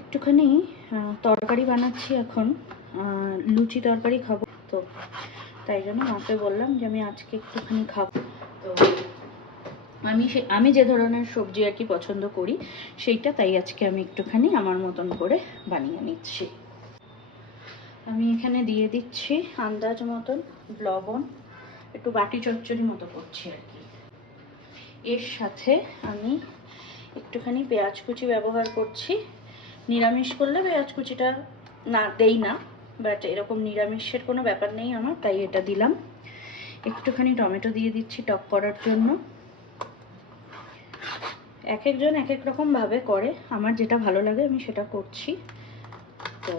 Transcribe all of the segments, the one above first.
একটুখানি তরকারি বানাচ্ছি এখন। লুচি তরকারি খাব তো। তাই জন্য মাকে বললাম যে আমি আজকে একটুখানি খাব। তো আমি সে, আমি যে ধরনের সবজি আর কি পছন্দ করি, সেইটা তাই আজকে আমি একটুখানি আমার মতন করে বানিয়ে নিচ্ছি। আমি এখানে দিয়ে দিচ্ছি আন্দাজ মতন লবণ, একটু বাটি চচ্চড়ি মতো করছি আর কি। এর সাথে আমি একটুখানি পেঁয়াজ কুচি ব্যবহার করছি। নিরামিষ করলে পেঁয়াজ কুচিটা না, দেই না বাট এরকম নিরামিষের কোনো ব্যাপার নেই আমার, তাই এটা দিলাম। একটুখানি টমেটো দিয়ে দিচ্ছি টক করার জন্য। এক একজন এক এক রকম ভাবে করে, আমার যেটা ভালো লাগে আমি সেটা করছি। তো,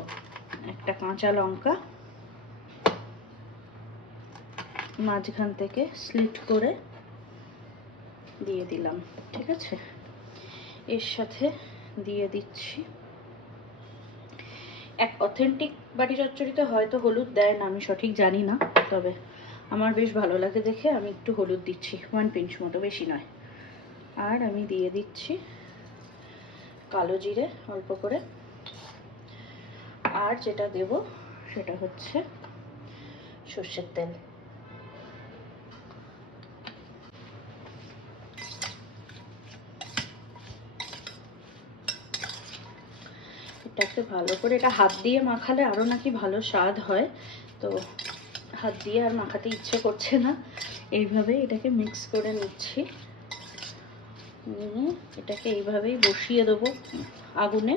একটা কাঁচা লঙ্কা মাঝখান থেকে স্লিট করে দিয়ে দিলাম, ঠিক আছে? এর সাথে দিয়ে দিচ্ছি এক অথেন্টিক বাটি চচ্চড়িতে হয়তো হলুদ দেয় না, আমি সঠিক জানি না, তবে আমার বেশ ভালো লাগে দেখে, আমি একটু হলুদ দিচ্ছি ওয়ান পিঞ্চ মতো, বেশি নয়। আর আমি দিয়ে দিচ্ছি কালো জিরে, অল্প করে। আর যেটা দেব, সেটা হচ্ছে সর্ষের তেল। এটাকে ভালো করে, এটা হাত দিয়ে মাখালে আরও নাকি ভালো স্বাদ হয়। তো হাত দিয়ে আর মাখাতে ইচ্ছে করছে না। এইভাবে এটাকে মিক্স করে নিচ্ছি। নিয়ে এটাকে এইভাবেই বসিয়ে দেবো আগুনে।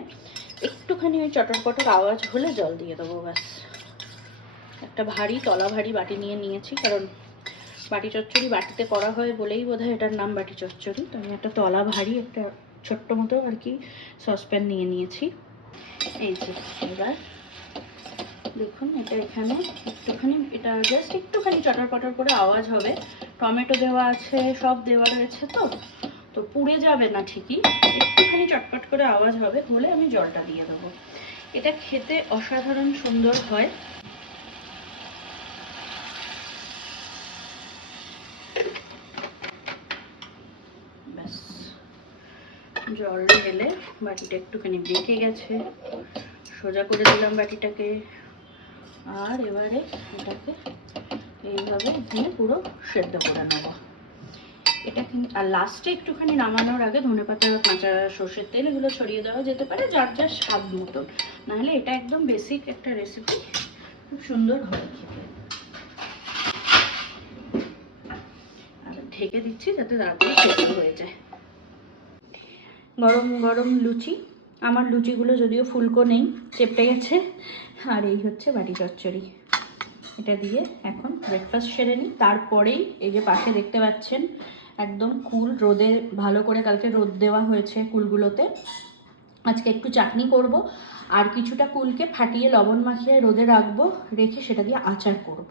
একটুখানি ওই চটর পটর আওয়াজ হলে জল দিয়ে দেবো, ব্যাস। একটা ভারী, তলা ভারী বাটি নিয়ে নিয়েছি, কারণ বাটি চচ্চড়ি বাটিতে করা হয় বলেই বোধহয় এটার নাম বাটি চচ্চড়ি। তো আমি একটা তলা ভারী, একটা ছোট্ট মতো আর কি, সসপ্যান নিয়ে নিয়েছি। এই যে, এবার দেখুন, এটা এখানে একটুখানি, এটা জাস্ট একটুখানি চটার করে আওয়াজ হবে। টমেটো দেওয়া আছে, সব দেওয়া রয়েছে তো? তো পুড়ে যাবে না ঠিকই, একটুখানি চটপট করে আওয়াজ হবে, হলে আমি জলটা দিয়ে দেবো। এটা খেতে অসাধারণ সুন্দর হয় ব্যাস জল ঢেলে বাটিটা একটুখানি বেঁকে গেছে। সোজা করে দিলাম বাটিটাকে। আর এবারে এটাকে এইভাবে দিয়ে পুরো সেদ্ধ করে নেব। এটা কিন্তু, আর লাস্টে একটুখানি নামানোর আগে ধনে পাতা, কাঁচা সর্ষের তেল এগুলো ছড়িয়ে দেওয়া যেতে পারে যার যার স্বাদ মতন নাহলে এটা একদম বেসিক একটা রেসিপি খুব সুন্দর হয় আর ঢেকে দিচ্ছি যাতে তাড়াতাড়ি সেদ্ধ হয়ে যায়। গরম গরম লুচি। আমার লুচিগুলো যদিও ফুলকো নেই চেপটে গেছে। আর এই হচ্ছে বাটি চচ্চড়ি। এটা দিয়ে এখন ব্রেকফাস্ট সেরে নিই। তারপরেই এই যে পাশে দেখতে পাচ্ছেন, একদম কুল রোদে, ভালো করে কালকে রোদ দেওয়া হয়েছে কুলগুলোতে। আজকে একটু চাটনি করব, আর কিছুটা কুলকে ফাটিয়ে লবণ মাখিয়ে রোদে রাখব, রেখে সেটা দিয়ে আচার করব।